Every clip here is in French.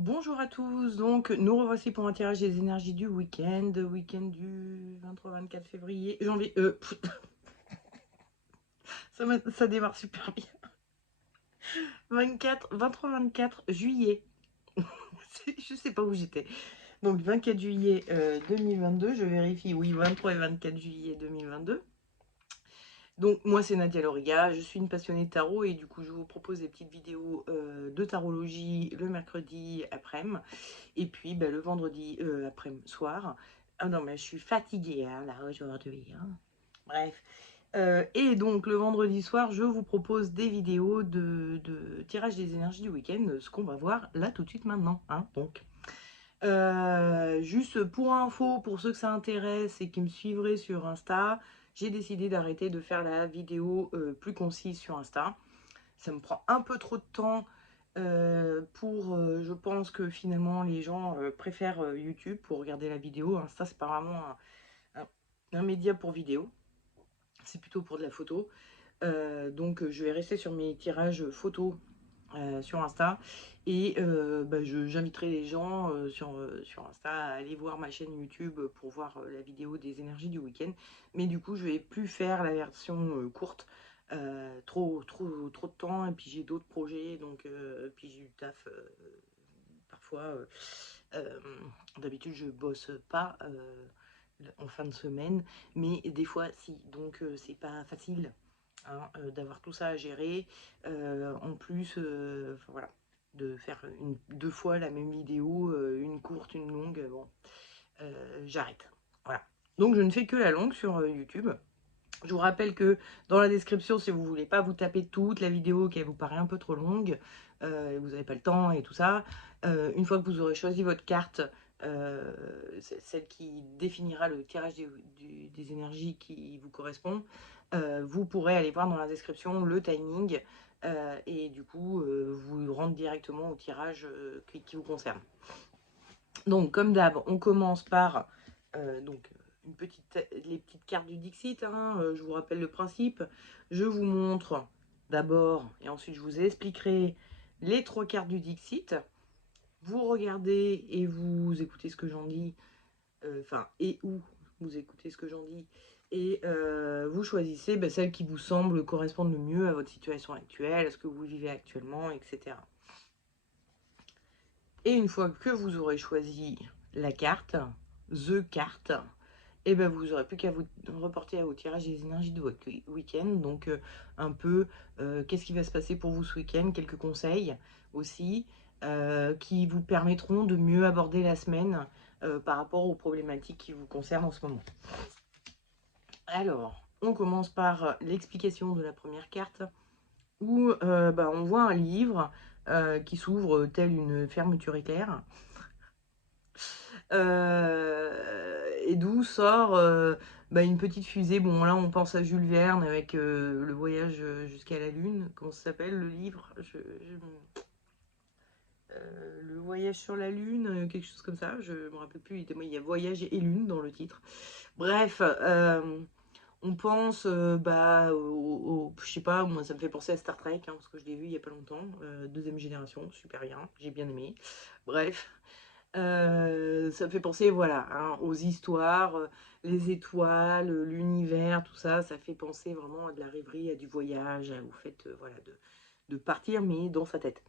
Bonjour à tous, donc nous revoici pour un tirage des énergies du week-end du 23-24 février, janvier, ça démarre super bien, 23-24 juillet, je sais pas où j'étais, donc 24 juillet 2022, je vérifie, oui 23 et 24 juillet 2022. Donc moi c'est Nadia Loriga, je suis une passionnée de tarot et du coup je vous propose des petites vidéos de tarologie le mercredi après-midi et puis le vendredi après-midi soir. Ah non mais je suis fatiguée hein, là aujourd'hui. Hein. Bref. Et donc le vendredi soir je vous propose des vidéos de tirage des énergies du week-end, ce qu'on va voir là tout de suite maintenant. Hein, donc. Juste pour info, pour ceux que ça intéresse et qui me suivraient sur Insta, j'ai décidé d'arrêter de faire la vidéo plus concise sur Insta. Ça me prend un peu trop de temps je pense que finalement les gens préfèrent YouTube pour regarder la vidéo. Insta, c'est pas vraiment un média pour vidéo, c'est plutôt pour de la photo. Donc je vais rester sur mes tirages photos sur Insta et j'inviterai les gens sur Insta à aller voir ma chaîne YouTube pour voir la vidéo des énergies du week-end, mais du coup je vais plus faire la version courte, trop de temps et puis j'ai d'autres projets, donc puis j'ai du taf parfois euh, d'habitude je bosse pas en fin de semaine, mais des fois si, donc c'est pas facile hein, d'avoir tout ça à gérer. En plus, voilà, de faire deux fois la même vidéo, une courte, une longue, bon, j'arrête. Voilà. Donc je ne fais que la longue sur YouTube. Je vous rappelle que dans la description, si vous voulez pas vous taper toute la vidéo qui vous paraît un peu trop longue, vous n'avez pas le temps et tout ça, une fois que vous aurez choisi votre carte, celle qui définira le tirage des énergies qui vous correspond, vous pourrez aller voir dans la description le timing et du coup vous rendre directement au tirage qui vous concerne. Donc comme d'hab, on commence par les petites cartes du Dixit. Hein, je vous rappelle le principe. Je vous montre d'abord et ensuite je vous expliquerai les trois cartes du Dixit. Vous regardez et vous écoutez ce que j'en dis, et où vous écoutez ce que j'en dis, et vous choisissez celle qui vous semble correspondre le mieux à votre situation actuelle, à ce que vous vivez actuellement, etc. Et une fois que vous aurez choisi la carte, the carte, et vous n'aurez plus qu'à vous reporter au tirage des énergies de votre week-end. Donc un peu qu'est-ce qui va se passer pour vous ce week-end, quelques conseils aussi qui vous permettront de mieux aborder la semaine par rapport aux problématiques qui vous concernent en ce moment. Alors, on commence par l'explication de la première carte où on voit un livre qui s'ouvre telle une fermeture éclair. Et d'où sort une petite fusée. Bon, là, on pense à Jules Verne avec le voyage jusqu'à la Lune. Comment ça s'appelle le livre Le voyage sur la Lune, quelque chose comme ça. Je me rappelle plus. Il y a voyage et Lune dans le titre. Bref, on pense je sais pas, moi ça me fait penser à Star Trek, hein, parce que je l'ai vu il y a pas longtemps. Deuxième génération, super bien, j'ai bien aimé. Bref. Ça me fait penser, voilà, hein, aux histoires, les étoiles, l'univers, tout ça. Ça fait penser vraiment à de la rêverie, à du voyage, au fait voilà, de partir, mais dans sa tête.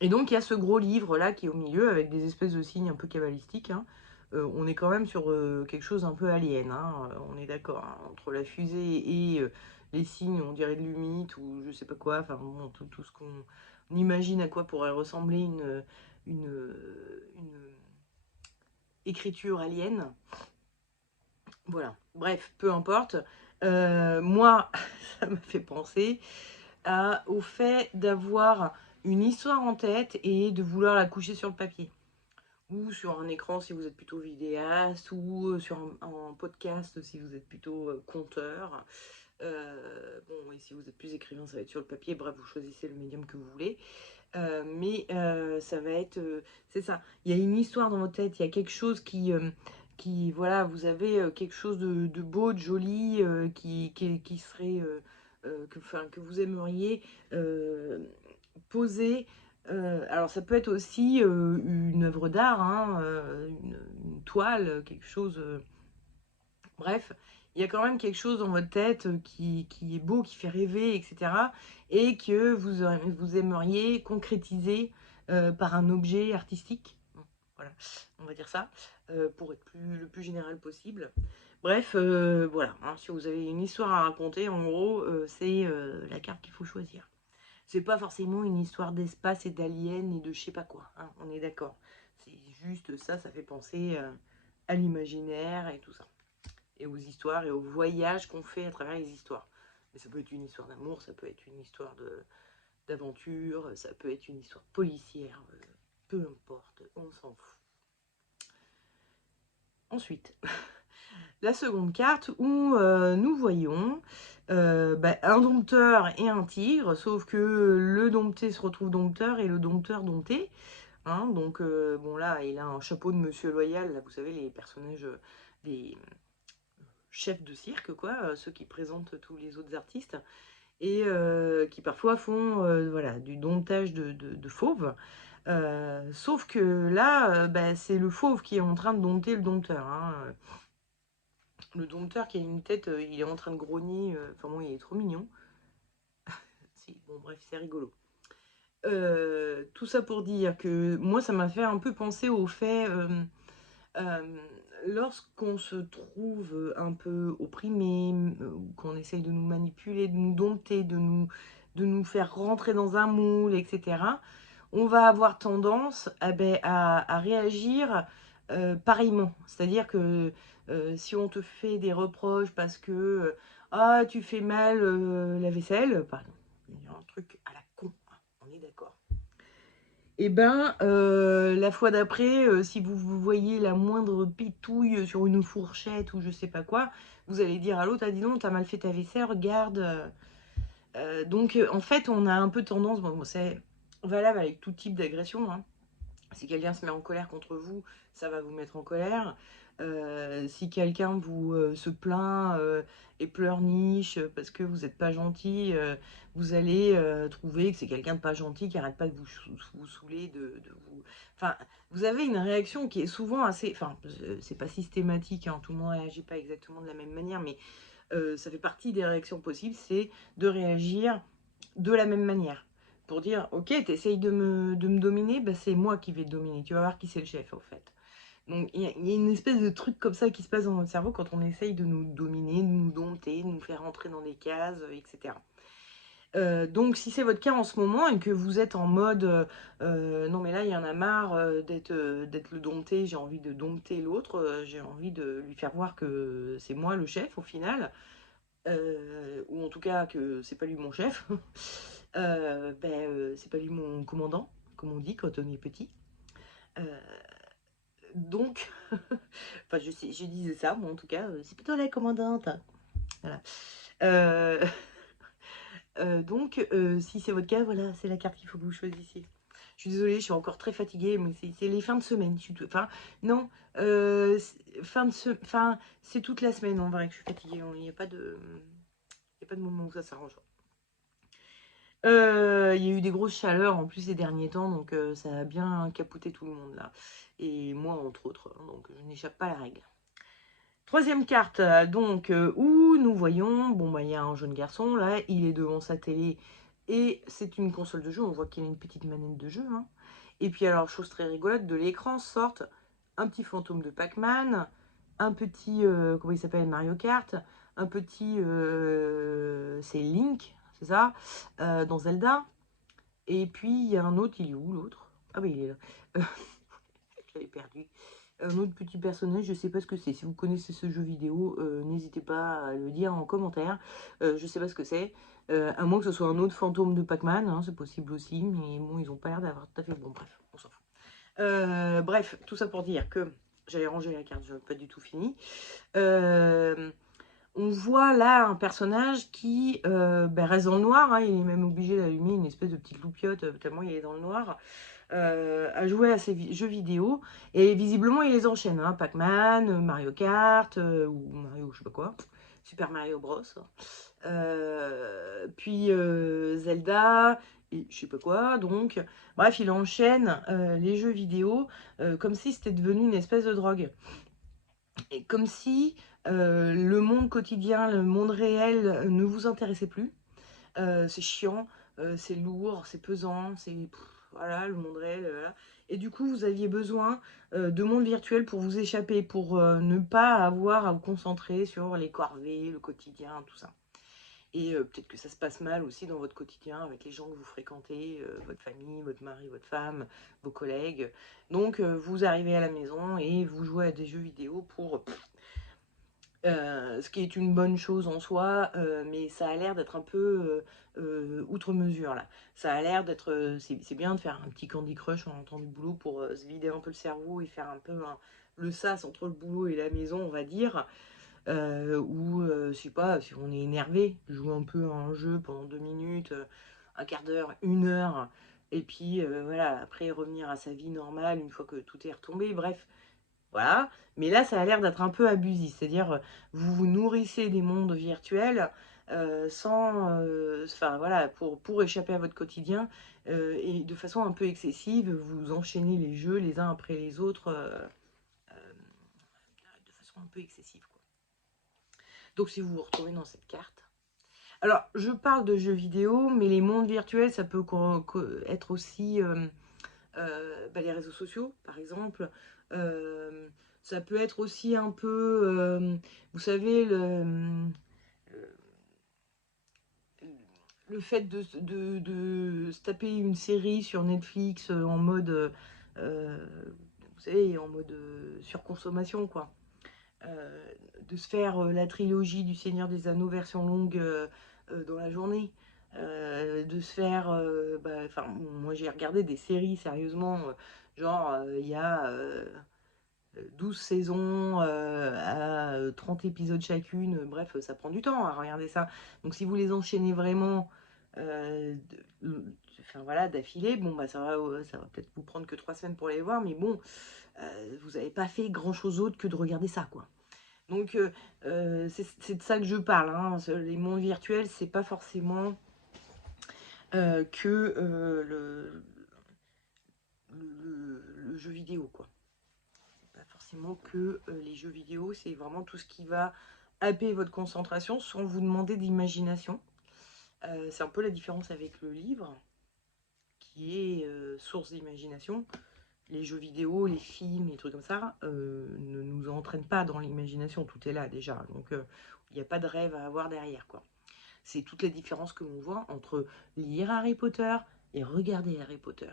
Et donc, il y a ce gros livre-là qui est au milieu, avec des espèces de signes un peu cabalistiques. Hein. On est quand même sur quelque chose un peu alien, hein, on est d'accord. Hein, entre la fusée et les signes, on dirait de l'humide ou je sais pas quoi, enfin, bon, tout ce qu'on imagine à quoi pourrait ressembler une écriture alien. Voilà, bref, peu importe. Moi, ça me fait penser au fait d'avoir une histoire en tête et de vouloir la coucher sur le papier. Ou sur un écran si vous êtes plutôt vidéaste, ou sur un podcast si vous êtes plutôt conteur. Bon, et si vous êtes plus écrivain, ça va être sur le papier. Bref, vous choisissez le médium que vous voulez. Ça va être... c'est ça. Il y a une histoire dans votre tête, il y a quelque chose qui voilà, vous avez quelque chose de beau, de joli, qui serait... que vous aimeriez poser Alors ça peut être aussi une œuvre d'art, hein, une toile, quelque chose... bref, il y a quand même quelque chose dans votre tête qui est beau, qui fait rêver, etc. Et que vous aimeriez concrétiser par un objet artistique. Bon, voilà, on va dire ça, pour être le plus général possible. Bref, voilà, hein, si vous avez une histoire à raconter, en gros, c'est la carte qu'il faut choisir. C'est pas forcément une histoire d'espace et d'aliens et de je sais pas quoi, hein, on est d'accord. C'est juste ça, ça fait penser à l'imaginaire et tout ça. Et aux histoires et aux voyages qu'on fait à travers les histoires. Mais ça peut être une histoire d'amour, ça peut être une histoire d'aventure, ça peut être une histoire policière, peu importe, on s'en fout. Ensuite, la seconde carte où nous voyons un dompteur et un tigre, sauf que le dompté se retrouve dompteur et le dompteur dompté. Hein, donc, bon là, il a un chapeau de Monsieur Loyal, là, vous savez, les personnages, des chefs de cirque, quoi, ceux qui présentent tous les autres artistes, et qui parfois font voilà, du domptage de fauves. Sauf que là, c'est le fauve qui est en train de dompter le dompteur. Hein. Le dompteur qui a une tête, il est en train de grogner. Enfin bon, il est trop mignon. Si, bon bref, c'est rigolo. Tout ça pour dire que moi, ça m'a fait un peu penser au fait, lorsqu'on se trouve un peu opprimé, qu'on essaye de nous manipuler, de nous dompter, de nous faire rentrer dans un moule, etc., on va avoir tendance à réagir pareillement. C'est-à-dire que si on te fait des reproches parce que ah, tu fais mal la vaisselle, par exemple, il y a un truc à la con, hein, on est d'accord. Et ben, la fois d'après, si vous voyez la moindre pétouille sur une fourchette ou je sais pas quoi, vous allez dire à l'autre, ah dis donc, t'as mal fait ta vaisselle, regarde. Donc, en fait, on a un peu tendance, bon, c'est valable avec tout type d'agression, hein. Si quelqu'un se met en colère contre vous, ça va vous mettre en colère. Si quelqu'un vous se plaint et pleurniche parce que vous n'êtes pas gentil, vous allez trouver que c'est quelqu'un de pas gentil qui n'arrête pas de vous saouler, de vous... Enfin, vous avez une réaction qui est souvent assez... Enfin, c'est pas systématique, hein, tout le monde ne réagit pas exactement de la même manière, mais ça fait partie des réactions possibles, c'est de réagir de la même manière. Pour dire, ok, t'essayes de me dominer, bah, c'est moi qui vais te dominer. Tu vas voir qui c'est le chef, en fait. Donc, il y a une espèce de truc comme ça qui se passe dans notre cerveau quand on essaye de nous dominer, de nous dompter, de nous faire rentrer dans des cases, etc. Donc, si c'est votre cas en ce moment et que vous êtes en mode non, mais là, il y en a marre d'être le dompté, j'ai envie de dompter l'autre, j'ai envie de lui faire voir que c'est moi le chef au final, ou en tout cas que c'est pas lui mon chef, c'est pas lui mon commandant, comme on dit quand on est petit. Euh, donc, enfin je disais ça, moi en tout cas, c'est plutôt la commandante. Voilà. Euh, donc, si c'est votre cas, voilà, c'est la carte qu'il faut que vous choisissiez. Je suis désolée, je suis encore très fatiguée, mais c'est les fins de semaine. Enfin, non, enfin, c'est toute la semaine en vrai que je suis fatiguée. Il n'y a pas de, il y a pas de moment où ça s'arrange. Il y a eu des grosses chaleurs en plus ces derniers temps, donc ça a bien capoté tout le monde là. Et moi entre autres, hein, donc je n'échappe pas à la règle. Troisième carte, donc, où nous voyons, bon bah il y a un jeune garçon, là, il est devant sa télé, et c'est une console de jeu, on voit qu'il y a une petite manette de jeu, hein. Et puis alors, chose très rigolote, de l'écran sortent un petit fantôme de Pac-Man, un petit, comment il s'appelle, Mario Kart, un petit, c'est Link, c'est ça, dans Zelda, et puis il y a un autre, il est où l'autre? Ah oui, il est là. Je l'avais perdu. Un autre petit personnage, je sais pas ce que c'est. Si vous connaissez ce jeu vidéo, n'hésitez pas à le dire en commentaire. Je sais pas ce que c'est. À moins que ce soit un autre fantôme de Pac-Man, hein, c'est possible aussi, mais bon, ils ont pas l'air d'avoir tout à fait... Bon, bref, on s'en fout. Bref, tout ça pour dire que j'allais ranger la carte, je n'ai pas du tout fini. On voit là un personnage qui reste dans le noir, hein, il est même obligé d'allumer une espèce de petite loupiote tellement il est dans le noir, à jouer à ces jeux vidéo, et visiblement il les enchaîne, hein, Pac-Man, Mario Kart, ou Mario je sais pas quoi, Super Mario Bros. Puis Zelda, et je sais pas quoi, donc... Bref, il enchaîne les jeux vidéo comme si c'était devenu une espèce de drogue. Et comme si le monde quotidien, le monde réel ne vous intéressait plus. C'est chiant, c'est lourd, c'est pesant, voilà, le monde réel. Voilà. Et du coup, vous aviez besoin de monde virtuel pour vous échapper, pour ne pas avoir à vous concentrer sur les corvées, le quotidien, tout ça. Et peut-être que ça se passe mal aussi dans votre quotidien avec les gens que vous fréquentez, votre famille, votre mari, votre femme, vos collègues. Donc, vous arrivez à la maison et vous jouez à des jeux vidéo pour ce qui est une bonne chose en soi, mais ça a l'air d'être un peu outre mesure là. Ça a l'air d'être, c'est bien de faire un petit Candy Crush en rentrant du boulot pour se vider un peu le cerveau et faire un peu le sas entre le boulot et la maison, on va dire. Ou je sais pas, si on est énervé, jouer un peu à un jeu pendant 2 minutes, un quart d'heure, 1 heure, et puis voilà, après revenir à sa vie normale une fois que tout est retombé. Bref, voilà, mais là, ça a l'air d'être un peu abusif, c'est-à-dire vous vous nourrissez des mondes virtuels enfin voilà, pour échapper à votre quotidien et de façon un peu excessive, vous enchaînez les jeux les uns après les autres de façon un peu excessive, quoi. Donc si vous vous retrouvez dans cette carte. Alors, je parle de jeux vidéo, mais les mondes virtuels, ça peut être aussi les réseaux sociaux, par exemple. Euh, Ça peut être aussi un peu, vous savez, le fait de se taper une série sur Netflix en mode, vous savez, en mode surconsommation, quoi. Euh, de se faire la trilogie du Seigneur des Anneaux version longue dans la journée. De se faire, moi j'ai regardé des séries sérieusement, genre il y a 12 saisons à 30 épisodes chacune, bref, ça prend du temps à regarder ça. Donc si vous les enchaînez vraiment enfin, voilà, d'affilée, bon bah ça va peut-être vous prendre que 3 semaines pour les voir, mais bon, vous n'avez pas fait grand chose d'autre que de regarder ça, quoi. Donc c'est de ça que je parle, hein. Les mondes virtuels, c'est pas forcément que le jeu vidéo, quoi. Pas forcément que les jeux vidéo, c'est vraiment tout ce qui va happer votre concentration sans vous demander d'imagination. C'est un peu la différence avec le livre, qui est source d'imagination. Les jeux vidéo, les films, les trucs comme ça, ne nous entraînent pas dans l'imagination, tout est là déjà. Donc il n'y a pas de rêve à avoir derrière, quoi. C'est toute la différence que l'on voit entre lire Harry Potter et regarder Harry Potter.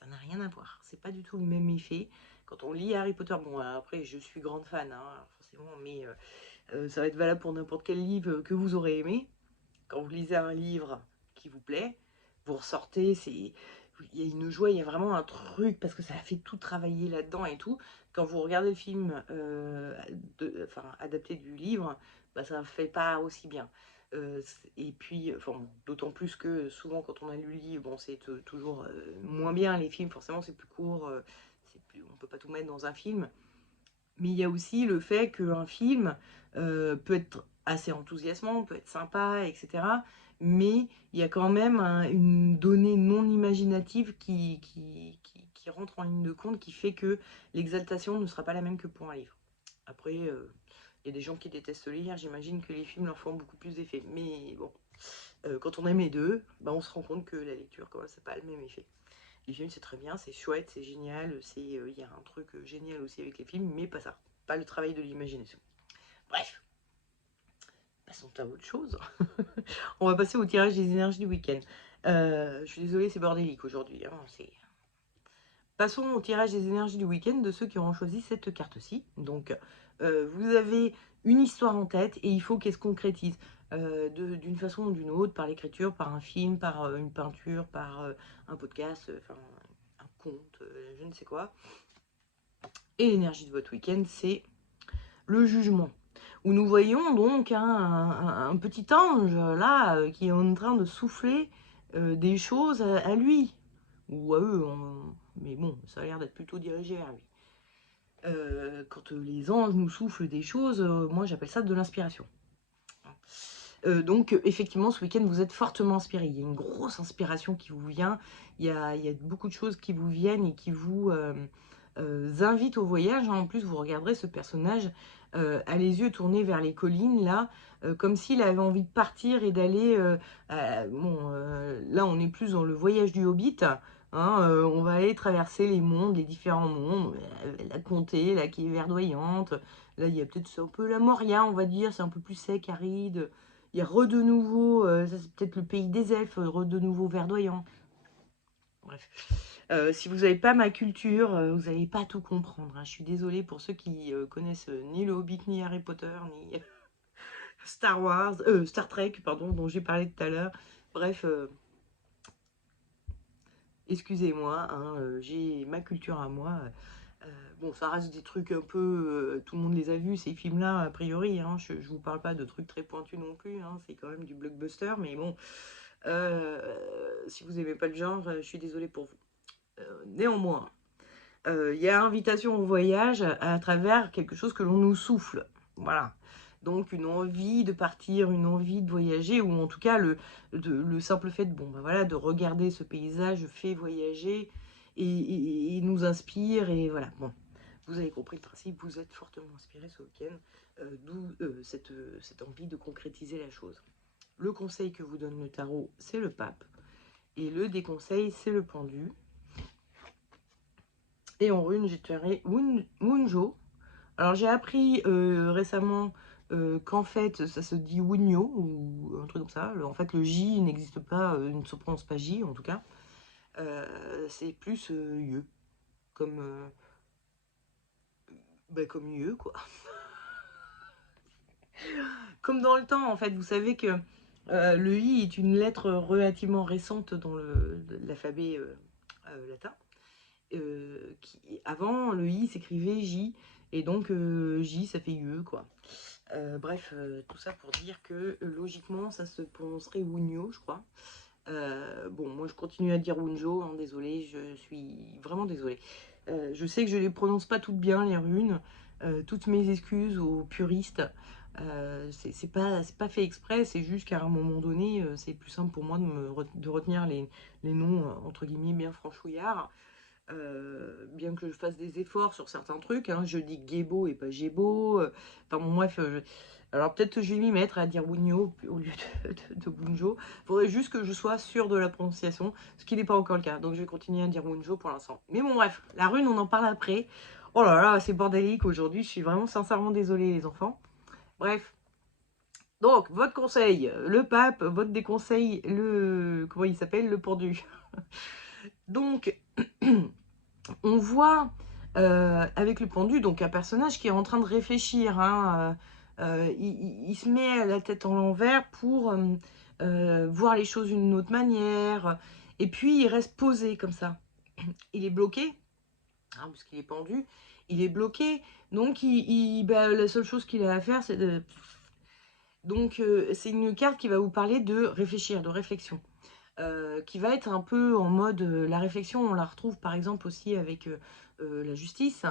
Ça n'a rien à voir. C'est pas du tout le même effet. Quand on lit Harry Potter, bon après je suis grande fan, hein, forcément, mais ça va être valable pour n'importe quel livre que vous aurez aimé. Quand vous lisez un livre qui vous plaît, vous ressortez, il y a une joie, il y a vraiment un truc, parce que ça a fait tout travailler là-dedans et tout. Quand vous regardez le film adapté du livre, bah, ça ne fait pas aussi bien. Et puis, d'autant plus que souvent quand on a lu le livre, bon, c'est toujours moins bien. Les films, forcément, c'est plus court, on ne peut pas tout mettre dans un film. Mais il y a aussi le fait qu'un film peut être assez enthousiasmant, peut être sympa, etc. Mais il y a quand même une donnée non imaginative qui rentre en ligne de compte, qui fait que l'exaltation ne sera pas la même que pour un livre. Après, il y a des gens qui détestent lire, j'imagine que les films leur font beaucoup plus d'effet. Mais bon, quand on aime les deux, bah, on se rend compte que la lecture, quand même, c'est pas le même effet. Les films, c'est très bien, c'est chouette, c'est génial, il y a un truc génial aussi avec les films, mais pas ça, pas le travail de l'imagination. Bref, passons à autre chose. On va passer au tirage des énergies du week-end. Je suis désolée, c'est bordélique aujourd'hui. Hein, passons au tirage des énergies du week-end de ceux qui auront choisi cette carte-ci. Donc, vous avez une histoire en tête et il faut qu'elle se concrétise d'une façon ou d'une autre, par l'écriture, par un film, par une peinture, par un podcast, un conte, je ne sais quoi. Et l'énergie de votre week-end, c'est le jugement. Où nous voyons donc un petit ange là qui est en train de souffler des choses à lui ou à eux, mais bon, ça a l'air d'être plutôt dirigé vers lui. Quand les anges nous soufflent des choses, moi j'appelle ça de l'inspiration. Donc effectivement, ce week-end, vous êtes fortement inspiré. Il y a une grosse inspiration qui vous vient. Il y a beaucoup de choses qui vous viennent et qui vous invitent au voyage, hein. En plus, vous regarderez ce personnage a les yeux tournés vers les collines, là, comme s'il avait envie de partir et d'aller... là, on est plus dans le voyage du Hobbit, hein. On va aller traverser les mondes, les différents mondes, la comté, là, qui est verdoyante. Là, il y a peut-être un peu la Moria, on va dire, c'est un peu plus sec, aride. Il y a de nouveau, ça c'est peut-être le pays des elfes, de nouveau verdoyant. Bref. Si vous n'avez pas ma culture, vous n'allez pas tout comprendre, hein. Je suis désolée pour ceux qui connaissent ni le Hobbit, ni Harry Potter, ni Star Wars, Star Trek, pardon, dont j'ai parlé tout à l'heure. Bref, excusez-moi, hein, j'ai ma culture à moi. Bon, ça reste des trucs un peu... tout le monde les a vus, ces films-là, a priori, hein. Je vous parle pas de trucs très pointus non plus, hein. C'est quand même du blockbuster, mais bon, si vous aimez pas le genre, je suis désolée pour vous. Néanmoins, il y a invitation au voyage à travers quelque chose que l'on nous souffle. Voilà. Donc une envie de partir, une envie de voyager, ou en tout cas le simple fait de, bon, ben voilà, de regarder ce paysage fait voyager et nous inspire. Et voilà, bon, vous avez compris le principe, vous êtes fortement inspiré ce week-end, d'où cette envie de concrétiser la chose. Le conseil que vous donne le tarot, c'est le pape. Et le déconseil, c'est le pendu. Et en rune, j'ai tiré Wunjo. Alors j'ai appris récemment qu'en fait ça se dit Wunyo ou un truc comme ça. En fait le J n'existe pas, ne se prononce pas J en tout cas. C'est plus Ye, comme, comme Ye quoi. Comme dans le temps en fait, vous savez que le I est une lettre relativement récente dans l'alphabet latin. Avant le I s'écrivait J et donc J ça fait UE quoi. Bref, tout ça pour dire que logiquement ça se prononcerait Wunyo je crois. Bon moi je continue à dire Wunjo, hein, désolée, je suis vraiment désolée. Je sais que je les prononce pas toutes bien les runes, toutes mes excuses aux puristes. C'est pas fait exprès, c'est juste qu'à un moment donné c'est plus simple pour moi de retenir les noms entre guillemets bien franchouillards. Bien que je fasse des efforts sur certains trucs, hein, je dis Gebo et pas Gébo. Enfin bon, bref, alors peut-être que je vais m'y mettre à dire Wunyo au lieu de Wunjo. Il faudrait juste que je sois sûre de la prononciation, ce qui n'est pas encore le cas. Donc je vais continuer à dire Wunjo pour l'instant. Mais bon, bref, la rune, on en parle après. Oh là là, c'est bordélique aujourd'hui. Je suis vraiment sincèrement désolée, les enfants. Bref. Donc, votre conseil, le pape, votre déconseil, comment il s'appelle, le pendu. Donc, on voit avec le pendu, donc un personnage qui est en train de réfléchir, hein, il se met la tête en l'envers pour voir les choses d'une autre manière, et puis il reste posé comme ça. Il est bloqué, hein, puisqu'il est pendu, il est bloqué, donc la seule chose qu'il a à faire, c'est de... Donc c'est une carte qui va vous parler de réfléchir, de réflexion. Qui va être un peu en mode la réflexion, on la retrouve par exemple aussi avec la justice,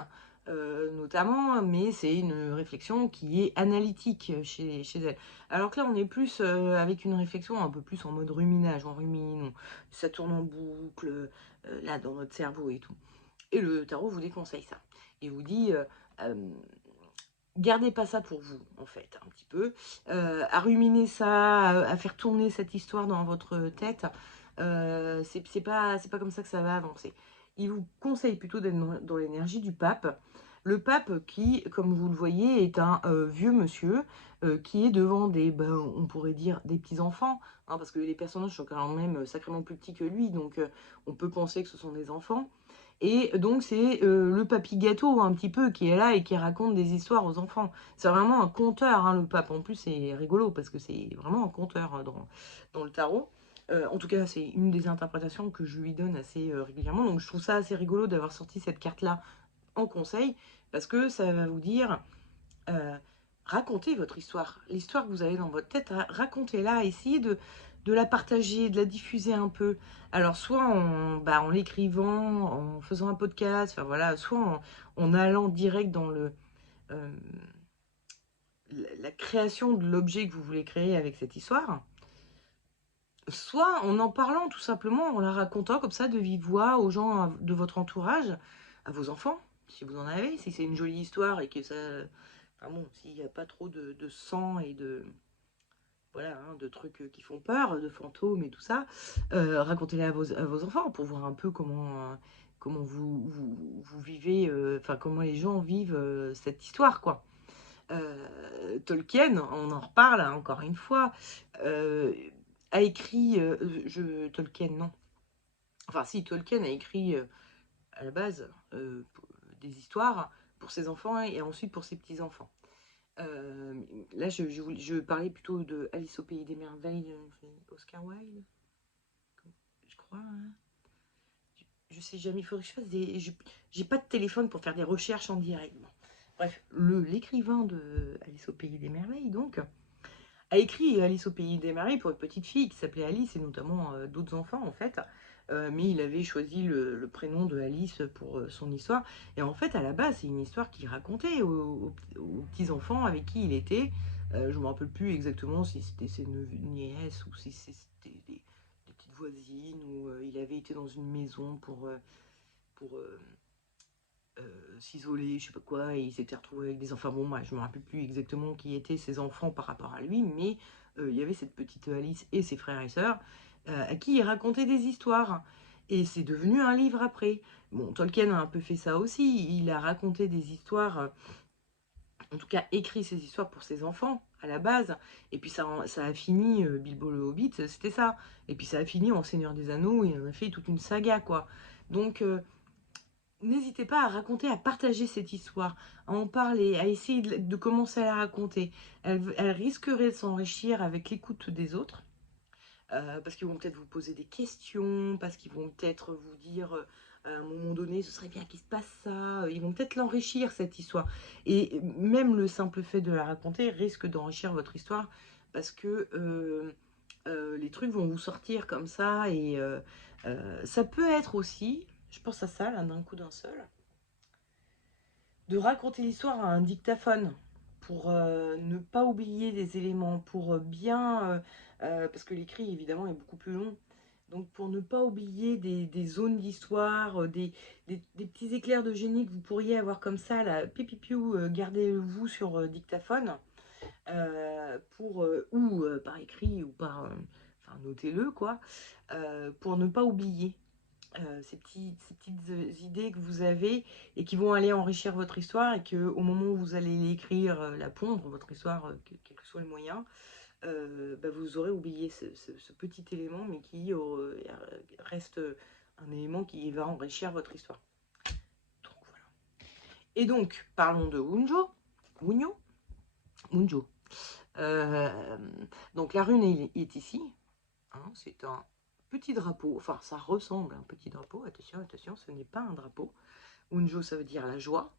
notamment, mais c'est une réflexion qui est analytique chez elle. Alors que là, on est plus avec une réflexion un peu plus en mode ruminage, on rumine, ça tourne en boucle, là, dans notre cerveau et tout. Et le tarot vous déconseille ça. Il vous dit... gardez pas ça pour vous, en fait, un petit peu. À ruminer ça, à faire tourner cette histoire dans votre tête, c'est pas comme ça que ça va avancer. Il vous conseille plutôt d'être dans l'énergie du pape. Le pape qui, comme vous le voyez, est un vieux monsieur qui est devant des, on pourrait dire, des petits-enfants, hein, parce que les personnages sont quand même sacrément plus petits que lui, donc on peut penser que ce sont des enfants. Et donc c'est le papy gâteau un petit peu qui est là et qui raconte des histoires aux enfants. C'est vraiment un conteur, hein, le pape. En plus c'est rigolo parce que c'est vraiment un conteur dans le tarot. En tout cas c'est une des interprétations que je lui donne assez régulièrement. Donc je trouve ça assez rigolo d'avoir sorti cette carte-là en conseil parce que ça va vous dire... racontez votre histoire. L'histoire que vous avez dans votre tête, racontez-la, essayez de la partager, de la diffuser un peu. Alors, soit en l'écrivant, en faisant un podcast, enfin voilà, soit en allant direct dans le la création de l'objet que vous voulez créer avec cette histoire, soit en en parlant tout simplement, en la racontant comme ça de vive voix aux gens de votre entourage, à vos enfants, si vous en avez, si c'est une jolie histoire et que ça... Enfin bon, s'il n'y a pas trop de sang et de... Voilà, hein, de trucs qui font peur, de fantômes et tout ça, racontez-les à vos enfants pour voir un peu comment vous vivez, enfin comment les gens vivent cette histoire, quoi. Tolkien, on en reparle hein, encore une fois, a écrit, Tolkien, non. Enfin, si, Tolkien a écrit à la base des histoires pour ses enfants et ensuite pour ses petits-enfants. Là, je parlais plutôt de Alice au Pays des Merveilles, Oscar Wilde, je crois. Hein. Je sais jamais, il faudrait que je fasse des... J'ai pas de téléphone pour faire des recherches en direct. Bon. Bref, l'écrivain de Alice au Pays des Merveilles, donc, a écrit Alice au Pays des Merveilles pour une petite fille qui s'appelait Alice et notamment d'autres enfants en fait. Mais il avait choisi le prénom de Alice pour son histoire. Et en fait, à la base, c'est une histoire qu'il racontait aux petits-enfants avec qui il était. Je ne me rappelle plus exactement si c'était ses nièces ou si c'était des petites voisines ou il avait été dans une maison pour s'isoler, je sais pas quoi, et il s'était retrouvé avec des enfants. Bon, moi, je me rappelle plus exactement qui étaient ses enfants par rapport à lui, mais il y avait cette petite Alice et ses frères et sœurs à qui il racontait des histoires. Et c'est devenu un livre après. Bon, Tolkien a un peu fait ça aussi. Il a raconté des histoires, en tout cas écrit ses histoires pour ses enfants à la base. Et puis ça a fini, Bilbo le Hobbit, c'était ça. Et puis ça a fini en Seigneur des Anneaux, et on a fait toute une saga, quoi. Donc, n'hésitez pas à raconter, à partager cette histoire, à en parler, à essayer de commencer à la raconter. Elle risquerait de s'enrichir avec l'écoute des autres, parce qu'ils vont peut-être vous poser des questions, parce qu'ils vont peut-être vous dire à un moment donné, ce serait bien qu'il se passe ça. Ils vont peut-être l'enrichir, cette histoire. Et même le simple fait de la raconter risque d'enrichir votre histoire, parce que les trucs vont vous sortir comme ça, et ça peut être aussi, je pense à ça, là, d'un coup d'un seul, de raconter l'histoire à un dictaphone pour ne pas oublier des éléments, pour bien... parce que l'écrit, évidemment, est beaucoup plus long. Donc, pour ne pas oublier des zones d'histoire, des petits éclairs de génie que vous pourriez avoir comme ça, là, pipipiou, gardez-vous sur dictaphone, ou par écrit, ou par... Enfin, notez-le, quoi, pour ne pas oublier ces petites idées que vous avez et qui vont aller enrichir votre histoire, et qu'au moment où vous allez l'écrire, la pondre, votre histoire, quels que soient les moyens, bah, vous aurez oublié ce petit élément, mais qui reste un élément qui va enrichir votre histoire. Donc, voilà. Et donc, parlons de Wunjo. Wunjo. Donc, la rune est ici. Hein, c'est un petit drapeau, enfin ça ressemble à un petit drapeau, attention, attention, ce n'est pas un drapeau. Unjo, ça veut dire la joie.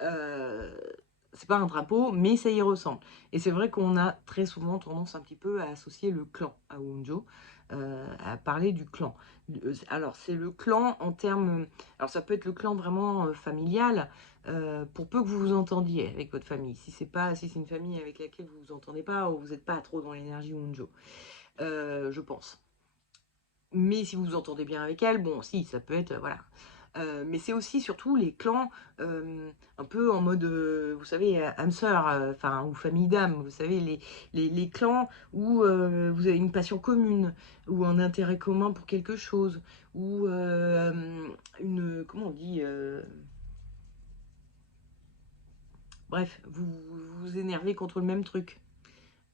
C'est pas un drapeau, mais ça y ressemble. Et c'est vrai qu'on a très souvent tendance un petit peu à associer le clan à Unjo, à parler du clan. Alors c'est le clan en termes... Alors ça peut être le clan vraiment familial, pour peu que vous vous entendiez avec votre famille. Si c'est une famille avec laquelle vous vous entendez pas, ou vous n'êtes pas trop dans l'énergie Unjo, je pense. Mais si vous vous entendez bien avec elle, bon, si, ça peut être, voilà. Mais c'est aussi surtout les clans un peu en mode, vous savez, âme sœur, enfin, ou famille d'âme, vous savez, les clans où vous avez une passion commune, ou un intérêt commun pour quelque chose, ou comment on dit, bref, vous vous énervez contre le même truc.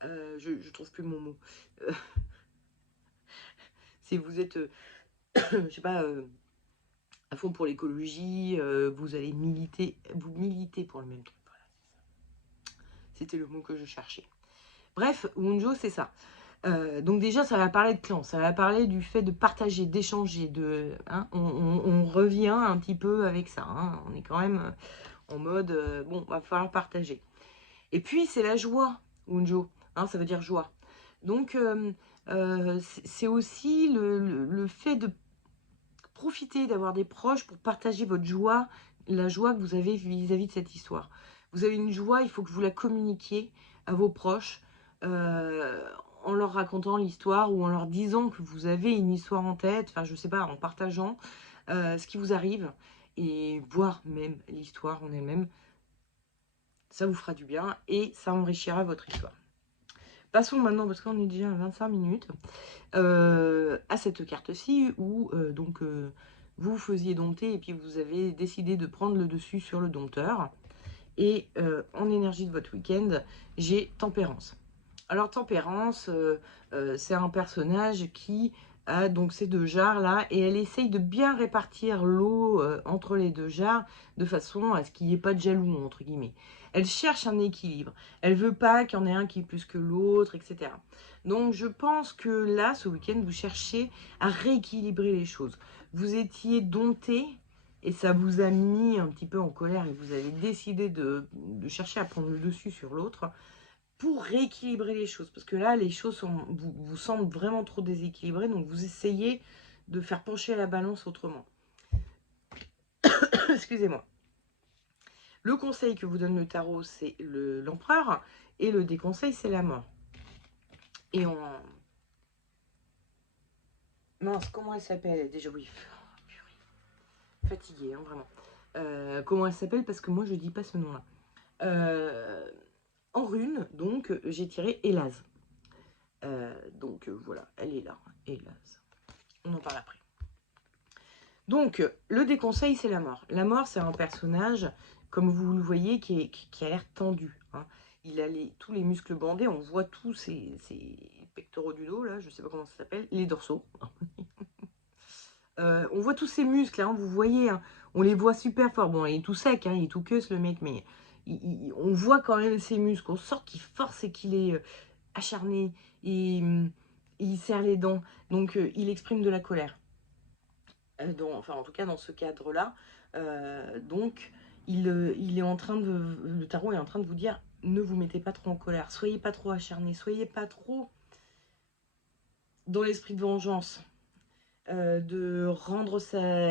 Je trouve plus mon mot. Si vous êtes, je sais pas, à fond pour l'écologie, vous allez vous militez pour le même truc. Voilà, c'était le mot que je cherchais. Bref, Wunjo, c'est ça. Donc déjà, ça va parler de clan, ça va parler du fait de partager, d'échanger, hein, on revient un petit peu avec ça. Hein, on est quand même en mode, bon, va falloir partager. Et puis, c'est la joie, Wunjo, hein, ça veut dire joie. Donc, c'est aussi le fait de profiter d'avoir des proches pour partager votre joie, la joie que vous avez vis-à-vis de cette histoire. vous avez une joie, il faut que vous la communiquiez à vos proches, en leur racontant l'histoire ou en leur disant que vous avez une histoire en tête, enfin je sais pas, en partageant ce qui vous arrive et voir même l'histoire en elle-même. Ça vous fera du bien et ça enrichira votre histoire. Passons maintenant, parce qu'on est déjà à 25 minutes, à cette carte-ci où vous faisiez dompter et puis vous avez décidé de prendre le dessus sur le dompteur. Et en énergie de votre week-end, j'ai Tempérance. Alors Tempérance, c'est un personnage qui a donc ces deux jarres là et elle essaye de bien répartir l'eau entre les deux jarres de façon à ce qu'il n'y ait pas de jaloux entre guillemets. Elle cherche un équilibre. Elle veut pas qu'il y en ait un qui est plus que l'autre, etc. Donc je pense que là, ce week-end, vous cherchez à rééquilibrer les choses. Vous étiez dompté et ça vous a mis un petit peu en colère et vous avez décidé de chercher à prendre le dessus sur l'autre pour rééquilibrer les choses. Parce que là, les choses vous semblent vraiment trop déséquilibrées, donc vous essayez de faire pencher la balance autrement. Excusez-moi. Le conseil que vous donne le tarot, c'est l'empereur, et le déconseil, c'est la mort. Et on... Mince, comment elle s'appelle déjà? Oui, fatiguée, hein, vraiment. Comment elle s'appelle? Parce que moi, je dis pas ce nom-là. En rune, donc, j'ai tiré Hélas. Voilà, elle est là, Hélas. On en parle après. Donc, le déconseil, c'est la mort. La mort, c'est un personnage, comme vous le voyez, qui a l'air tendu. Hein. Il a tous les muscles bandés, on voit tous ses pectoraux du dos, là, je sais pas comment ça s'appelle, les dorsaux. On voit tous ses muscles, hein, vous voyez, hein, on les voit super forts. Bon, il est tout sec, hein, il est tout queuse le mec, mais on voit quand même ses muscles, on sent qu'il force et qu'il est acharné, et il serre les dents, donc il exprime de la colère. Enfin, en tout cas, dans ce cadre-là, donc il est en train le tarot est en train de vous dire, ne vous mettez pas trop en colère, soyez pas trop acharné, soyez pas trop dans l'esprit de vengeance. De rendre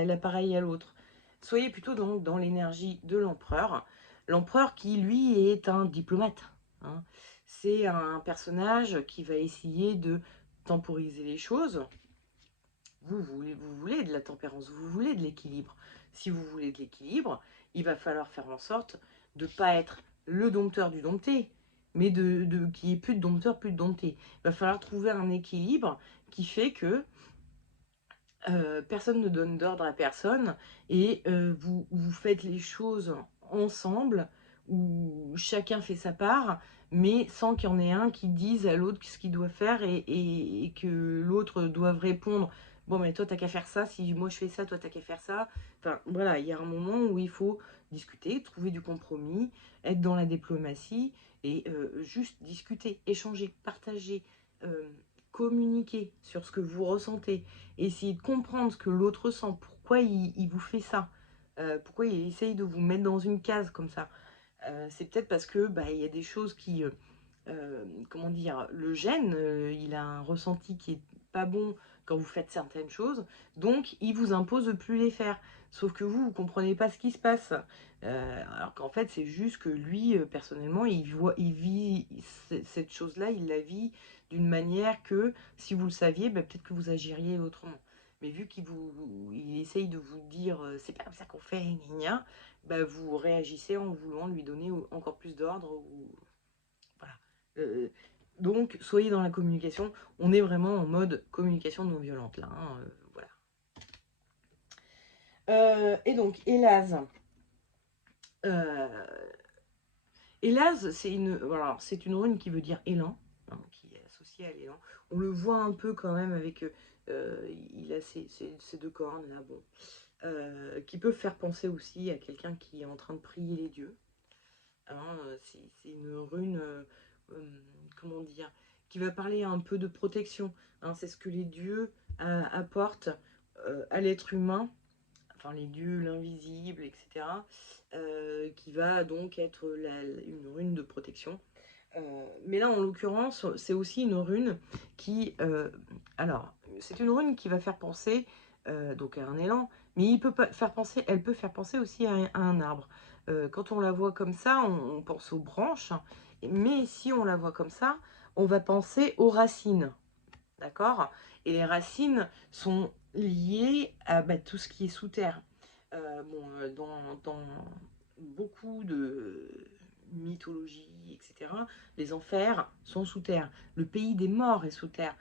l'appareil à l'autre. Soyez plutôt dans l'énergie de l'empereur. L'empereur qui, lui, est un diplomate. Hein. C'est un personnage qui va essayer de temporiser les choses. Vous voulez de la tempérance, vous voulez de l'équilibre. Si vous voulez de l'équilibre, il va falloir faire en sorte de ne pas être le dompteur du dompté, mais qu'il n'y ait plus de dompteur, plus de dompté. Il va falloir trouver un équilibre qui fait que personne ne donne d'ordre à personne et vous faites les choses ensemble où chacun fait sa part, mais sans qu'il y en ait un qui dise à l'autre ce qu'il doit faire et que l'autre doive répondre. Bon, mais toi, t'as qu'à faire ça. Si moi je fais ça, toi, t'as qu'à faire ça. Enfin, voilà, il y a un moment où il faut discuter, trouver du compromis, être dans la diplomatie et juste discuter, échanger, partager, communiquer sur ce que vous ressentez. Essayez de comprendre ce que l'autre ressent, pourquoi il vous fait ça, pourquoi il essaye de vous mettre dans une case comme ça. C'est peut-être parce que il y a des choses qui, comment dire, le gênent, il a un ressenti qui est pas bon quand vous faites certaines choses, donc il vous impose de plus les faire. Sauf que vous comprenez pas ce qui se passe. Alors qu'en fait, c'est juste que lui, personnellement, il vit cette chose-là, il la vit d'une manière que, si vous le saviez, peut-être que vous agiriez autrement. Mais vu il essaye de vous dire c'est pas comme ça qu'on fait, gna gna, vous réagissez en voulant lui donner encore plus d'ordre. Voilà. Euh, donc, soyez dans la communication. On est vraiment en mode communication non violente là. Hein, voilà. Et donc, hélas. Hélas, c'est une rune qui veut dire élan, hein, qui est associée à l'élan. On le voit un peu quand même avec... il a ces deux cornes là, bon. Qui peuvent faire penser aussi à quelqu'un qui est en train de prier les dieux. Hein, c'est une rune, comment dire, qui va parler un peu de protection. Hein, c'est ce que les dieux apportent à l'être humain, enfin les dieux, l'invisible, etc. Qui va donc être une rune de protection. Mais là, en l'occurrence, c'est aussi une rune qui... alors, c'est une rune qui va faire penser donc à un élan, mais elle peut faire penser aussi à un arbre. Quand on la voit comme ça, on pense aux branches, mais si on la voit comme ça, on va penser aux racines, d'accord? Et les racines sont liées à tout ce qui est sous terre. Dans beaucoup de mythologie, etc., les enfers sont sous terre. Le pays des morts est sous terre.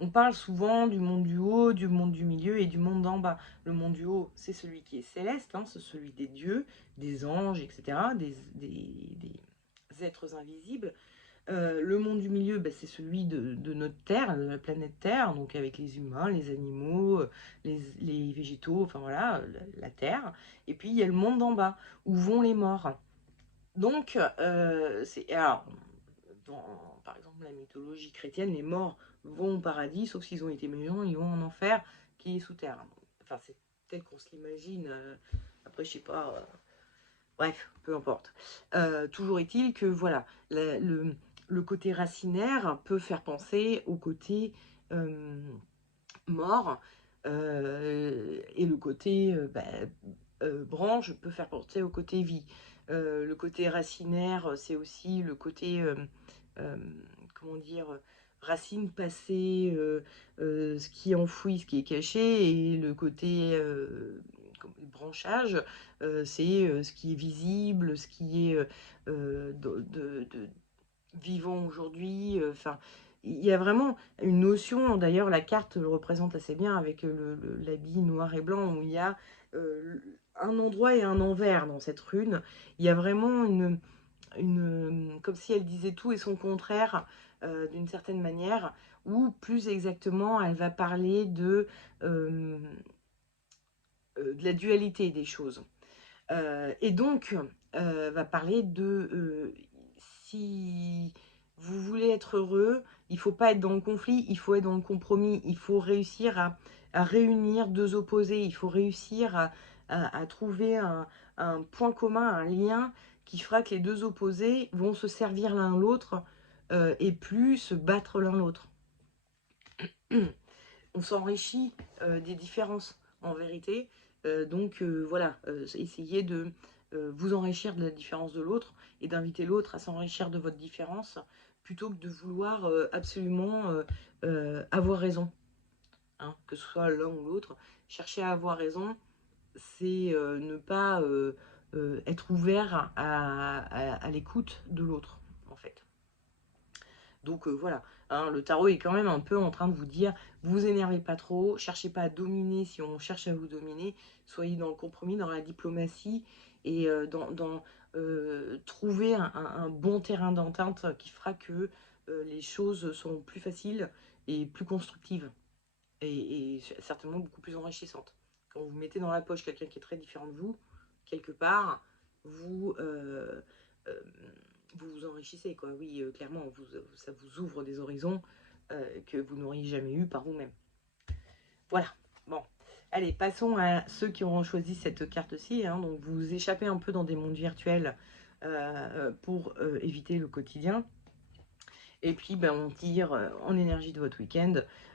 On parle souvent du monde du haut, du monde du milieu et du monde d'en bas. Le monde du haut, c'est celui qui est céleste, hein, c'est celui des dieux, des anges, etc., des êtres invisibles. Le monde du milieu, c'est celui de notre Terre, de la planète Terre, donc avec les humains, les animaux, les végétaux, enfin voilà, la Terre. Et puis il y a le monde d'en bas, où vont les morts. Donc, alors, par exemple, la mythologie chrétienne, les morts vont au paradis, sauf s'ils ont été méchants, ils vont en enfer, qui est sous terre. Enfin, c'est tel qu'on se l'imagine. Après, je sais pas. Bref, peu importe. Toujours est-il que, voilà, le côté racinaire peut faire penser au côté mort, et le côté branche peut faire penser au côté vie. Le côté racinaire, c'est aussi le côté, euh, comment dire, racine passée, ce qui est enfoui, ce qui est caché, et le côté branchage, c'est ce qui est visible, ce qui est de vivant aujourd'hui. Enfin, il y a vraiment une notion, d'ailleurs la carte le représente assez bien avec l'habit noir et blanc, où il y a un endroit et un envers dans cette rune. Il y a vraiment comme si elle disait tout et son contraire, d'une certaine manière, ou plus exactement, elle va parler de la dualité des choses. Et donc, va parler si vous voulez être heureux, il ne faut pas être dans le conflit, il faut être dans le compromis, il faut réussir à réunir deux opposés, il faut réussir à trouver un point commun, un lien qui fera que les deux opposés vont se servir l'un l'autre, et plus se battre l'un l'autre. On s'enrichit des différences, en vérité. Donc voilà, essayez de vous enrichir de la différence de l'autre et d'inviter l'autre à s'enrichir de votre différence, plutôt que de vouloir absolument avoir raison, hein, que ce soit l'un ou l'autre. Chercher à avoir raison, c'est ne pas être ouvert à l'écoute de l'autre, en fait. Donc voilà, hein, le tarot est quand même un peu en train de vous dire, vous énervez pas trop, cherchez pas à dominer si on cherche à vous dominer, soyez dans le compromis, dans la diplomatie, et trouver un bon terrain d'entente qui fera que les choses sont plus faciles et plus constructives, et certainement beaucoup plus enrichissantes. Quand vous mettez dans la poche quelqu'un qui est très différent de vous, quelque part, vous... euh, vous vous enrichissez, quoi. Oui, clairement, ça vous ouvre des horizons que vous n'auriez jamais eu par vous-même. Voilà. Bon. Allez, passons à ceux qui auront choisi cette carte-ci, hein. Donc, vous échappez un peu dans des mondes virtuels pour éviter le quotidien. Et puis, on tire en énergie de votre week-end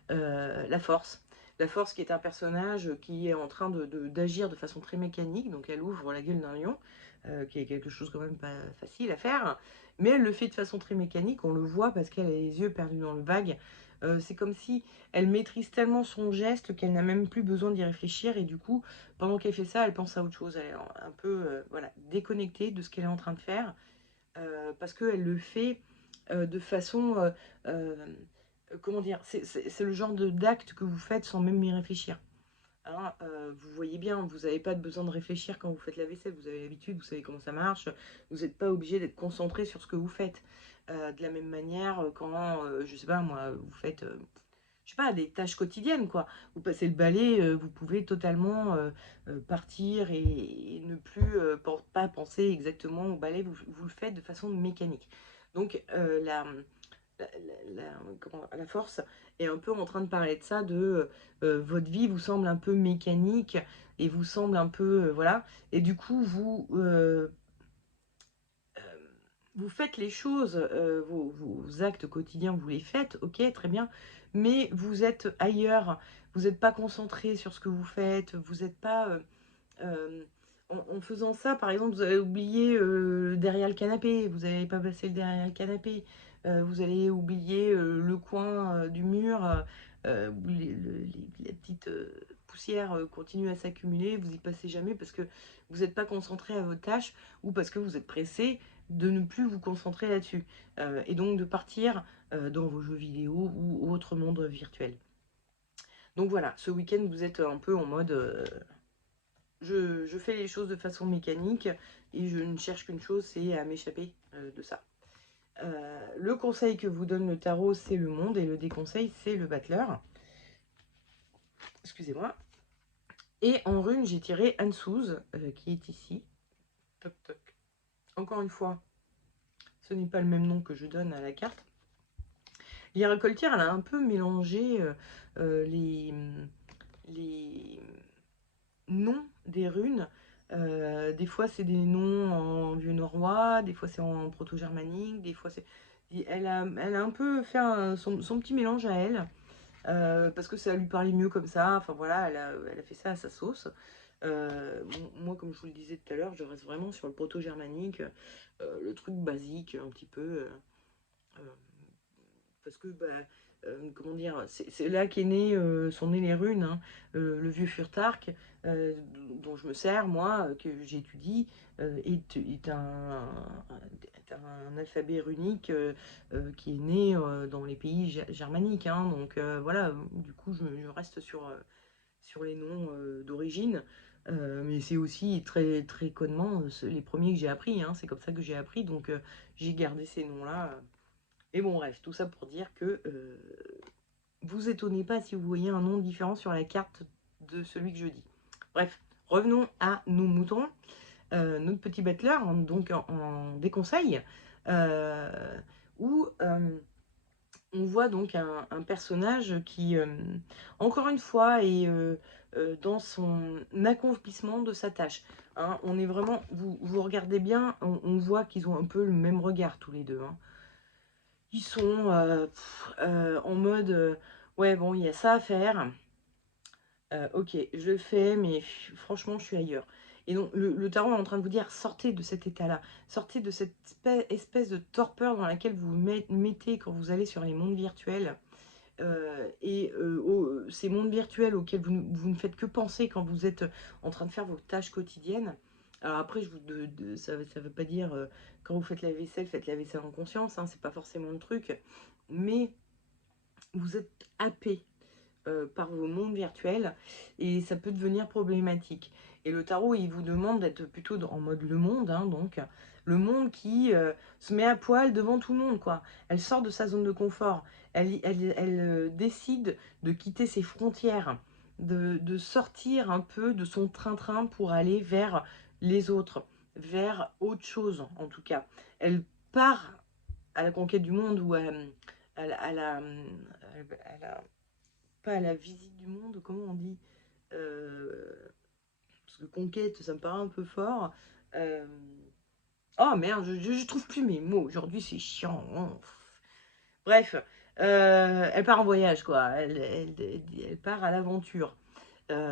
la force. La force qui est un personnage qui est en train d'agir de façon très mécanique. Donc, elle ouvre la gueule d'un lion, qui est quelque chose quand même pas facile à faire. Mais elle le fait de façon très mécanique. On le voit parce qu'elle a les yeux perdus dans le vague. C'est comme si elle maîtrise tellement son geste qu'elle n'a même plus besoin d'y réfléchir. Et du coup, pendant qu'elle fait ça, elle pense à autre chose. Elle est un peu voilà, déconnectée de ce qu'elle est en train de faire. Parce qu'elle le fait de façon, comment dire, c'est le genre d'acte que vous faites sans même y réfléchir. Hein, vous voyez bien, vous n'avez pas besoin de réfléchir quand vous faites la vaisselle, vous avez l'habitude, vous savez comment ça marche, vous n'êtes pas obligé d'être concentré sur ce que vous faites. De la même manière, quand, je sais pas moi, vous faites, je sais pas, des tâches quotidiennes, quoi. Vous passez le balai, vous pouvez totalement partir et ne plus pas penser exactement au balai, vous le faites de façon mécanique. Donc la force est un peu en train de parler de ça, de votre vie vous semble un peu mécanique et vous semble un peu, voilà, et du coup vous faites les choses, vos actes quotidiens, vous les faites, ok, très bien, mais vous êtes ailleurs, vous n'êtes pas concentré sur ce que vous faites, vous n'êtes pas... euh, en faisant ça, par exemple, vous avez oublié derrière le canapé, vous n'avez pas passé le derrière le canapé, vous allez oublier le coin du mur, où la petite poussière continue à s'accumuler, vous y passez jamais parce que vous n'êtes pas concentré à votre tâche ou parce que vous êtes pressé de ne plus vous concentrer là-dessus et donc de partir dans vos jeux vidéo ou autre monde virtuel. Donc voilà, ce week-end, vous êtes un peu en mode je fais les choses de façon mécanique et je ne cherche qu'une chose, c'est à m'échapper de ça. Le conseil que vous donne le tarot, c'est le monde et le déconseil, c'est le battleur. Excusez-moi. Et en rune, j'ai tiré Ansuz, qui est ici. Toc toc. Encore une fois, ce n'est pas le même nom que je donne à la carte. L'Iracoltière, elle a un peu mélangé les noms des runes. Des fois, c'est des noms en vieux norrois, des fois, c'est en proto-germanique, des fois, c'est. Elle a un peu fait son petit mélange à elle, parce que ça lui parlait mieux comme ça. Enfin voilà, elle a fait ça à sa sauce. Moi, comme je vous le disais tout à l'heure, je reste vraiment sur le proto-germanique, le truc basique, un petit peu. Euh, parce que comment dire, c'est là qu'est né, sont nées les runes, hein. Le vieux Furtark, dont je me sers, moi, que j'étudie, est un alphabet runique qui est né dans les pays germaniques, hein. Donc voilà, du coup, je reste sur les noms d'origine. Mais c'est aussi très, très connement les premiers que j'ai appris, hein. C'est comme ça que j'ai appris, donc j'ai gardé ces noms-là. Et bon, bref, tout ça pour dire que vous étonnez pas si vous voyez un nom différent sur la carte de celui que je dis. Bref, revenons à nos moutons. Notre petit battler, donc en déconseil, où on voit donc un personnage qui, encore une fois, est dans son accomplissement de sa tâche. Hein. On est vraiment, vous regardez bien, on voit qu'ils ont un peu le même regard tous les deux. Hein. Ils sont en mode ouais, bon, il y a ça à faire. Ok, je le fais, mais franchement, je suis ailleurs. Et donc, le tarot est en train de vous dire sortez de cet état-là, sortez de cette espèce de torpeur dans laquelle vous vous mettez quand vous allez sur les mondes virtuels. Ces mondes virtuels auxquels vous ne faites que penser quand vous êtes en train de faire vos tâches quotidiennes. Alors après, ça ne veut pas dire quand vous faites la vaisselle en conscience, hein, c'est pas forcément le truc, mais vous êtes happé par vos mondes virtuels et ça peut devenir problématique. Et le tarot, il vous demande d'être plutôt en mode le monde, hein, donc le monde qui se met à poil devant tout le monde, quoi. Elle sort de sa zone de confort, elle décide de quitter ses frontières, de sortir un peu de son train-train pour aller vers les autres, vers autre chose en tout cas. Elle part à la conquête du monde ou à la pas à la visite du monde, comment on dit parce que conquête, ça me paraît un peu fort. Euh, Oh merde, je trouve plus mes mots. Aujourd'hui, c'est chiant. Oh. Bref, elle part en voyage, quoi. Elle part à l'aventure.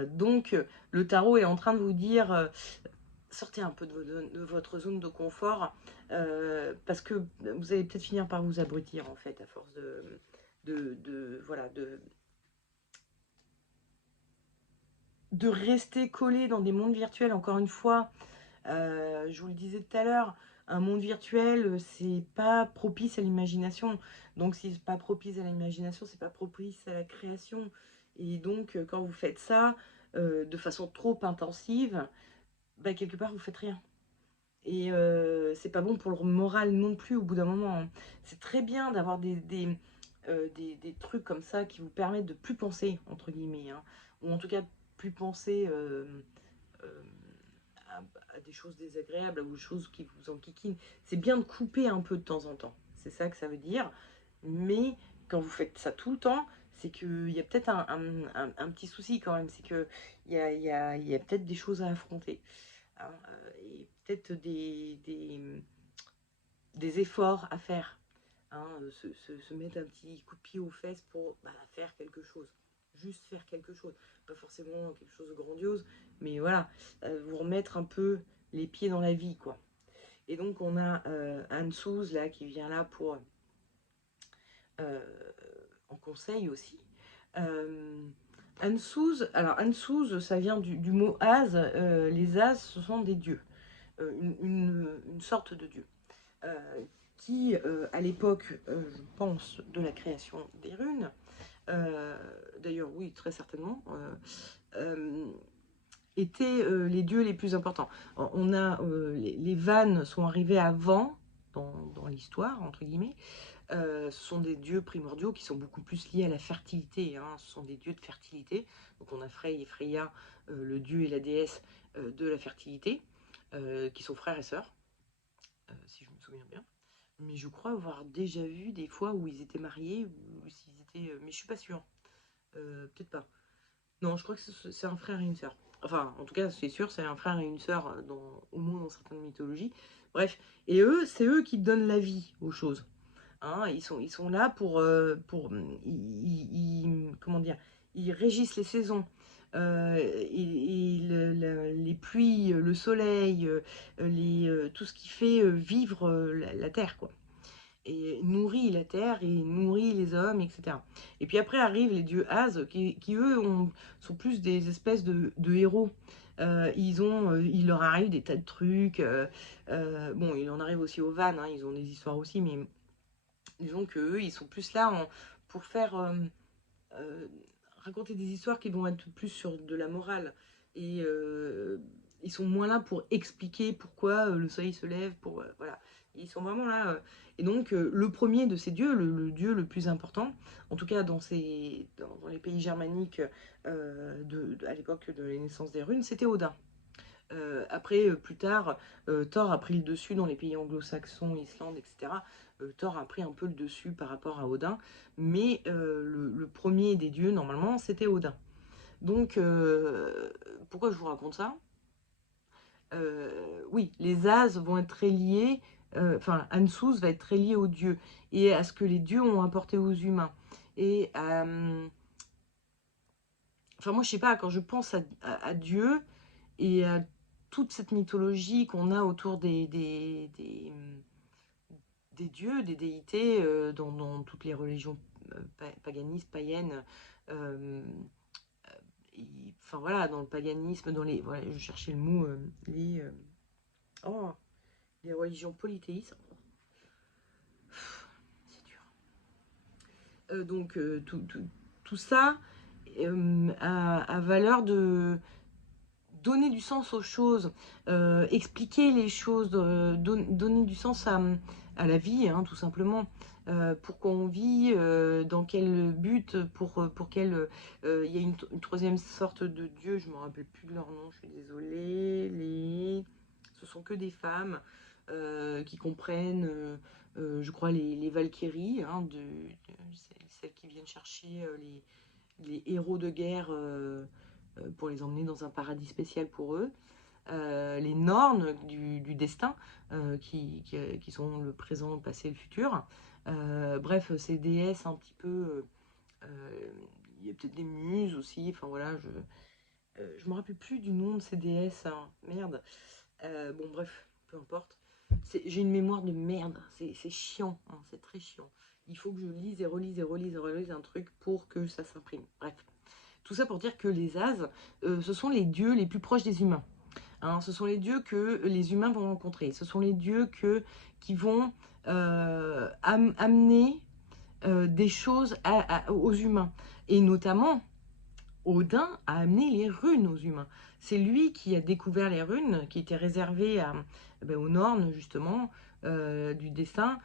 Donc, le tarot est en train de vous dire sortez un peu de votre zone de confort parce que vous allez peut-être finir par vous abrutir, en fait, à force voilà, de rester collé dans des mondes virtuels, encore une fois. Je vous le disais tout à l'heure, un monde virtuel, c'est pas propice à l'imagination. Donc, si c'est pas propice à l'imagination, c'est pas propice à la création. Et donc, quand vous faites ça de façon trop intensive, bah, quelque part, vous faites rien. Et c'est pas bon pour le moral non plus au bout d'un moment. Hein. C'est très bien d'avoir des trucs comme ça qui vous permettent de plus penser, entre guillemets. Hein. Ou en tout cas, plus penser euh, à des choses désagréables, à des choses qui vous enquiquinent. C'est bien de couper un peu de temps en temps. C'est ça que ça veut dire. Mais quand vous faites ça tout le temps, c'est qu'il y a peut-être un petit souci quand même. C'est qu'il y a peut-être des choses à affronter. Hein, et peut-être des efforts à faire. Hein, se mettre un petit coup de pied aux fesses pour faire quelque chose. Juste faire quelque chose. pas forcément quelque chose de grandiose, mais voilà, vous remettre un peu les pieds dans la vie, quoi. Et donc on a Anne Souz là qui vient là pour euh, en conseil aussi. Anne Souz, alors Anne Souz, ça vient du mot Az. Les Az, ce sont des dieux, une sorte de dieu. Qui, à l'époque, je pense, de la création des runes, d'ailleurs oui, très certainement, étaient les dieux les plus importants. On a, les Vannes sont arrivés avant, dans l'histoire, entre guillemets. Ce sont des dieux primordiaux qui sont beaucoup plus liés à la fertilité, hein. Ce sont des dieux de fertilité. Donc on a Frey et Freya, le dieu et la déesse de la fertilité, qui sont frères et sœurs, si je me souviens bien. Mais je crois avoir déjà vu des fois où ils étaient mariés, ou s'ils étaient... mais je suis pas sûre. Peut-être pas. Non, je crois que c'est un frère et une sœur. Enfin, en tout cas, c'est sûr, c'est un frère et une sœur, au moins dans certaines mythologies. Bref, et eux, c'est eux qui donnent la vie aux choses. Hein, ils sont là comment dire, ils régissent les saisons. Les pluies, le soleil, tout ce qui fait vivre la terre, quoi. Et nourrit la terre et nourrit les hommes, etc. Et puis après arrivent les dieux Az, qui eux, sont plus des espèces de héros. Il leur arrive des tas de trucs. Bon, il en arrive aussi aux Vannes, hein, ils ont des histoires aussi, mais disons qu'eux, ils sont plus là pour faire euh, raconter des histoires qui vont être plus sur de la morale. Et ils sont moins là pour expliquer pourquoi le soleil se lève. Voilà. Ils sont vraiment là. Et donc, le premier de ces dieux, le dieu le plus important, en tout cas dans les pays germaniques à l'époque de la naissance des runes, c'était Odin. Après, plus tard, Thor a pris le dessus dans les pays anglo-saxons, Islande, etc. Thor a pris un peu le dessus par rapport à Odin, mais le premier des dieux, normalement, c'était Odin. Donc, pourquoi je vous raconte ça? Oui, les As vont être très liés, enfin, Ansuz va être très lié aux dieux, et à ce que les dieux ont apporté aux humains. Et, enfin, moi, je sais pas, quand je pense à Dieu, et à toute cette mythologie qu'on a autour des dieux, des déités, dans toutes les religions paganistes, païennes, euh, enfin voilà, dans le paganisme, voilà, je cherchais le mot, oh, les religions polythéistes, c'est dur. Donc tout ça a valeur de donner du sens aux choses, expliquer les choses, donner du sens à la vie, hein, tout simplement. Pourquoi on vit, dans quel but, pour quel... Il y a une troisième sorte de dieu, je ne me rappelle plus de leur nom, je suis désolée. Ce sont que des femmes qui comprennent, je crois, les Valkyries, hein, celles qui viennent chercher les héros de guerre pour les emmener dans un paradis spécial pour eux. Les Nornes du destin, qui sont le présent, le passé et le futur. Bref, ces déesses un petit peu... Il y a peut-être des muses aussi, enfin voilà, je me rappelle plus du nom de ces déesses, hein. Merde. Bon, bref, peu importe. J'ai une mémoire de merde, c'est chiant, hein, c'est très chiant. Il faut que je lise et relise et relise et relise un truc pour que ça s'imprime. Bref, tout ça pour dire que les As, ce sont les dieux les plus proches des humains. Hein, ce sont les dieux que les humains vont rencontrer. Ce sont les dieux qui vont amener des choses aux humains. Et notamment, Odin a amené les runes aux humains. C'est lui qui a découvert les runes, qui étaient réservées aux Nornes, justement, du destin,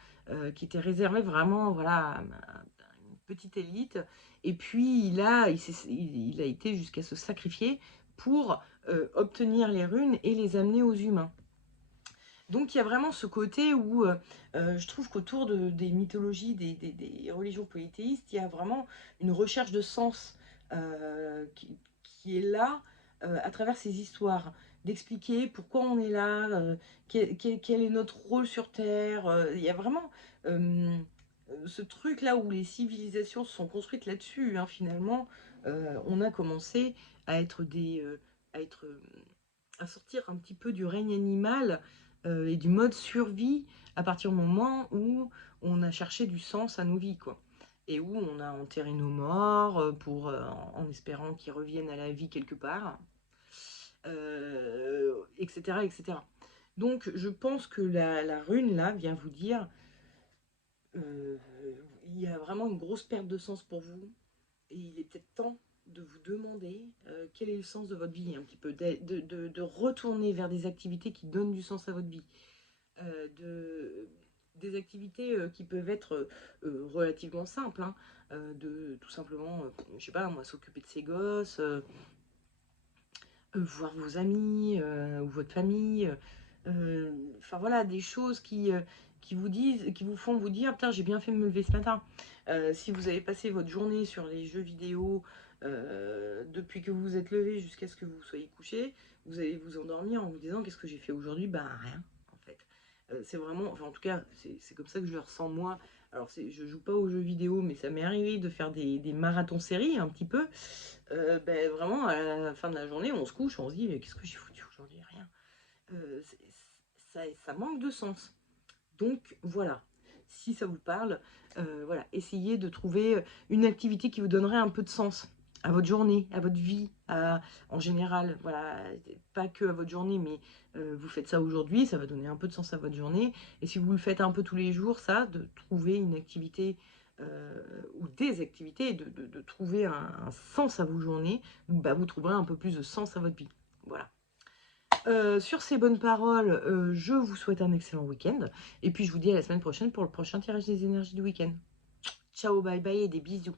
qui étaient réservées vraiment, voilà, à une petite élite. Et puis, il a été jusqu'à se sacrifier pour obtenir les runes et les amener aux humains. Donc il y a vraiment ce côté où je trouve qu'autour des mythologies, des religions polythéistes, il y a vraiment une recherche de sens qui est là à travers ces histoires, d'expliquer pourquoi on est là, quel est notre rôle sur Terre. Il y a vraiment ce truc là où les civilisations se sont construites là-dessus, hein, finalement. On a commencé à être à être, à sortir un petit peu du règne animal et du mode survie à partir du moment où on a cherché du sens à nos vies, quoi. Et où on a enterré nos morts en espérant qu'ils reviennent à la vie quelque part, etc., etc. Donc, je pense que la rune, là, vient vous dire euh, il y a vraiment une grosse perte de sens pour vous. Et il est peut-être temps de vous demander quel est le sens de votre vie, un petit peu, de retourner vers des activités qui donnent du sens à votre vie, des activités qui peuvent être relativement simples, hein, de tout simplement, je sais pas, moi, s'occuper de ses gosses, voir vos amis ou votre famille, enfin voilà, des choses qui vous disent, qui vous font vous dire, putain, j'ai bien fait de me lever ce matin. Si vous avez passé votre journée sur les jeux vidéo depuis que vous vous êtes levé jusqu'à ce que vous soyez couché, vous allez vous endormir en vous disant, qu'est-ce que j'ai fait aujourd'hui? Bah rien, en fait. C'est vraiment, enfin en tout cas, c'est comme ça que je le ressens moi. Alors je joue pas aux jeux vidéo, mais ça m'est arrivé de faire des marathons séries un petit peu. Ben, vraiment, à la fin de la journée, on se couche, on se dit, mais qu'est-ce que j'ai foutu aujourd'hui? Rien. Ça manque de sens. Donc voilà, si ça vous parle, voilà, essayez de trouver une activité qui vous donnerait un peu de sens à votre journée, à votre vie, en général. Voilà, pas que à votre journée, mais vous faites ça aujourd'hui, ça va donner un peu de sens à votre journée. Et si vous le faites un peu tous les jours, ça, de trouver une activité ou des activités, de trouver un sens à vos journées, bah, vous trouverez un peu plus de sens à votre vie. Voilà. Sur ces bonnes paroles, je vous souhaite un excellent week-end. Et puis je vous dis à la semaine prochaine pour le prochain tirage des énergies du week-end. Ciao, bye bye et des bisous.